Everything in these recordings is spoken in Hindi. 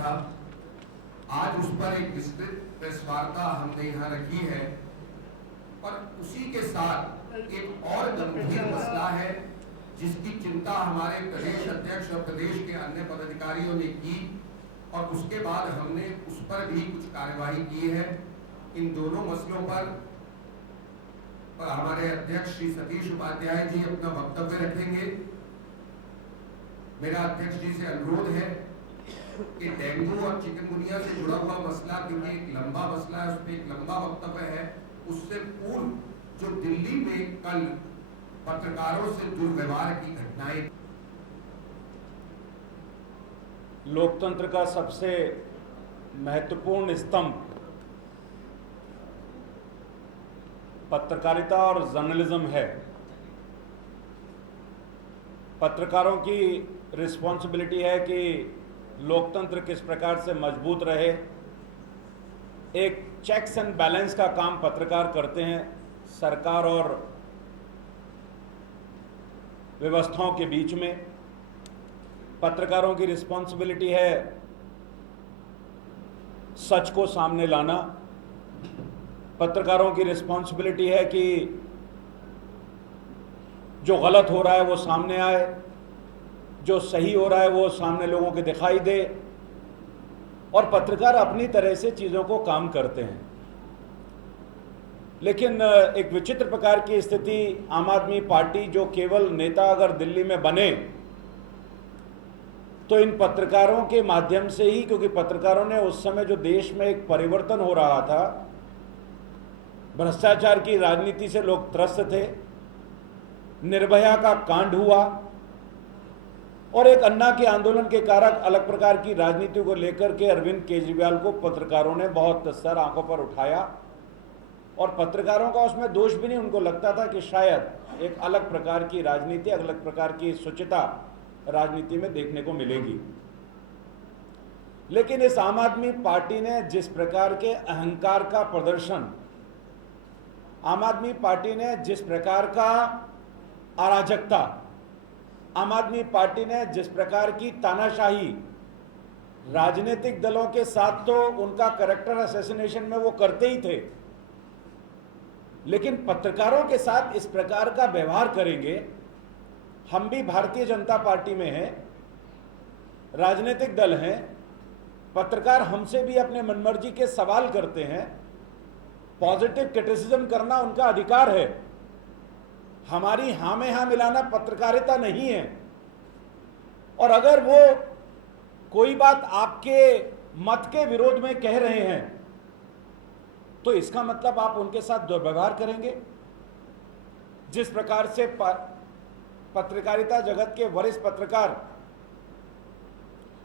था। आज उस पर एक विस्तृत प्रेस वार्ता हमने यहाँ रखी है और उसी के साथ एक और गंभीर मसला है जिसकी चिंता हमारे प्रदेश अध्यक्ष और प्रदेश के अन्य पदाधिकारियों ने की और उसके बाद हमने उस पर भी कुछ कार्यवाही की है। इन दोनों मसलों पर हमारे अध्यक्ष श्री सतीश उपाध्याय जी अपना वक्तव्य रखेंगे। मेरा अध्यक्ष जी से अनुरोध है कि डेंगू और चिकनगुनिया से जुड़ा हुआ मसला, क्योंकि एक लंबा मसला है, उसमें एक लंबा वक्तव्य है, उससे पूर्व जो दिल्ली में कल पत्रकारों से दुर्व्यवहार की घटनाएं, लोकतंत्र का सबसे महत्वपूर्ण स्तंभ पत्रकारिता और जर्नलिज्म है। पत्रकारों की रिस्पॉन्सिबिलिटी है कि लोकतंत्र किस प्रकार से मजबूत रहे। एक चेक्स एंड बैलेंस का काम पत्रकार करते हैं सरकार और व्यवस्थाओं के बीच में। पत्रकारों की रिस्पॉन्सिबिलिटी है सच को सामने लाना। पत्रकारों की रिस्पॉन्सिबिलिटी है कि जो गलत हो रहा है वो सामने आए, जो सही हो रहा है वो सामने लोगों के दिखाई दे, और पत्रकार अपनी तरह से चीज़ों को काम करते हैं। लेकिन एक विचित्र प्रकार की स्थिति आम आदमी पार्टी, जो केवल नेता अगर दिल्ली में बने तो इन पत्रकारों के माध्यम से ही, क्योंकि पत्रकारों ने उस समय जो देश में एक परिवर्तन हो रहा था, भ्रष्टाचार की राजनीति से लोग त्रस्त थे, निर्भया का कांड हुआ और एक अन्ना के आंदोलन के कारण अलग प्रकार की राजनीति को लेकर के अरविंद केजरीवाल को पत्रकारों ने बहुत सर आंखों पर उठाया। और पत्रकारों का उसमें दोष भी नहीं, उनको लगता था कि शायद एक अलग प्रकार की राजनीति, अलग प्रकार की शुचिता राजनीति में देखने को मिलेगी। लेकिन इस आम आदमी पार्टी ने जिस प्रकार के अहंकार का प्रदर्शन, आम आदमी पार्टी ने जिस प्रकार का अराजकता, आम आदमी पार्टी ने जिस प्रकार की तानाशाही, राजनीतिक दलों के साथ तो उनका कैरेक्टर असैसिनेशन में वो करते ही थे, लेकिन पत्रकारों के साथ इस प्रकार का व्यवहार करेंगे। हम भी भारतीय जनता पार्टी में हैं, राजनीतिक दल हैं, पत्रकार हमसे भी अपने मनमर्जी के सवाल करते हैं। पॉजिटिव क्रिटिसिज्म करना उनका अधिकार है। हमारी हाँ में हाँ मिलाना पत्रकारिता नहीं है। और अगर वो कोई बात आपके मत के विरोध में कह रहे हैं तो इसका मतलब आप उनके साथ दुर्व्यवहार करेंगे। जिस प्रकार से पत्रकारिता जगत के वरिष्ठ पत्रकार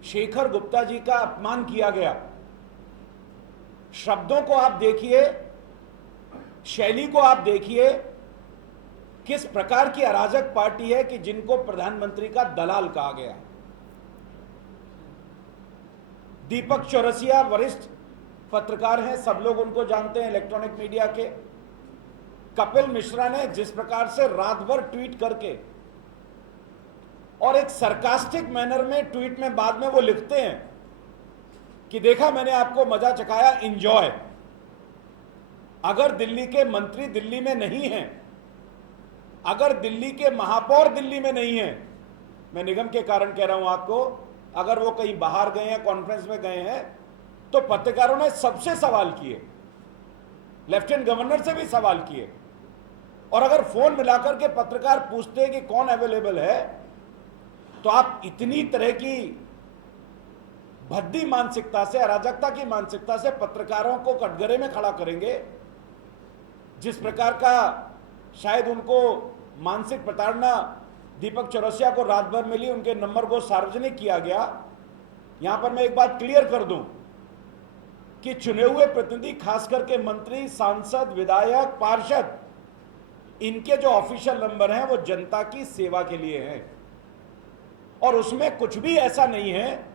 शेखर गुप्ता जी का अपमान किया गया, शब्दों को आप देखिए, शैली को आप देखिए, किस प्रकार की अराजक पार्टी है कि जिनको प्रधानमंत्री का दलाल कहा गया। दीपक चौरसिया वरिष्ठ पत्रकार हैं, सब लोग उनको जानते हैं इलेक्ट्रॉनिक मीडिया के। कपिल मिश्रा ने जिस प्रकार से रात भर ट्वीट करके और एक सरकास्टिक मैनर में ट्वीट में बाद में वो लिखते हैं कि देखा मैंने आपको मजा चखाया, एंजॉय। अगर दिल्ली के मंत्री दिल्ली में नहीं हैं, अगर दिल्ली के महापौर दिल्ली में नहीं हैं, मैं निगम के कारण कह रहा हूं आपको, अगर वो कहीं बाहर गए हैं, कॉन्फ्रेंस में गए हैं, तो पत्रकारों ने सबसे सवाल किए, लेफ्टिनेंट गवर्नर से भी सवाल किए। और अगर फोन मिलाकर के पत्रकार पूछते हैं कि कौन अवेलेबल है, तो आप इतनी तरह की भद्दी मानसिकता से, अराजकता की मानसिकता से पत्रकारों को कटघरे में खड़ा करेंगे। जिस प्रकार का शायद उनको मानसिक प्रताड़ना दीपक चौरसिया को रात भर मिली, उनके नंबर को सार्वजनिक किया गया। यहां पर मैं एक बात क्लियर कर दूं कि चुने हुए प्रतिनिधि, खास करके मंत्री, सांसद, विधायक, पार्षद, इनके जो ऑफिशियल नंबर हैं वो जनता की सेवा के लिए हैं और उसमें कुछ भी ऐसा नहीं है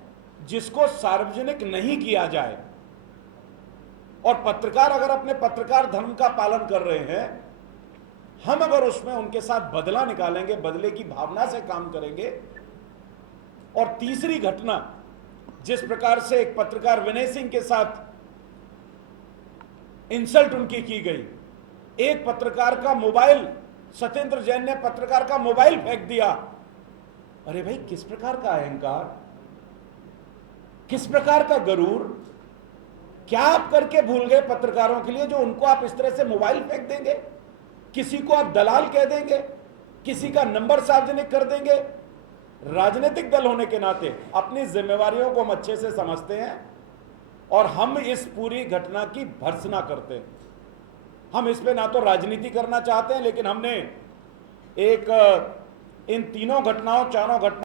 जिसको सार्वजनिक नहीं किया जाए। और पत्रकार अगर अपने पत्रकार धर्म का पालन कर रहे हैं, हम अगर उसमें उनके साथ बदला निकालेंगे, बदले की भावना से काम करेंगे। और तीसरी घटना जिस प्रकार से एक पत्रकार विनय सिंह के साथ इंसल्ट उनकी की गई, एक पत्रकार का मोबाइल, सत्येंद्र जैन ने पत्रकार का मोबाइल फेंक दिया। अरे भाई, किस प्रकार का अहंकार, किस प्रकार का गरूर, क्या आप करके भूल गए पत्रकारों के लिए जो उनको आप इस तरह से मोबाइल फेंक देंगे, किसी को आप दलाल कह देंगे, किसी का नंबर सार्वजनिक कर देंगे। राजनीतिक दल होने के नाते अपनी जिम्मेवारियों को हम अच्छे से समझते हैं और हम इस पूरी घटना की भर्त्सना करते हैं। हम इस पे ना तो राजनीति करना चाहते हैं, लेकिन हमने एक इन तीनों घटनाओं, चारों घटनाओं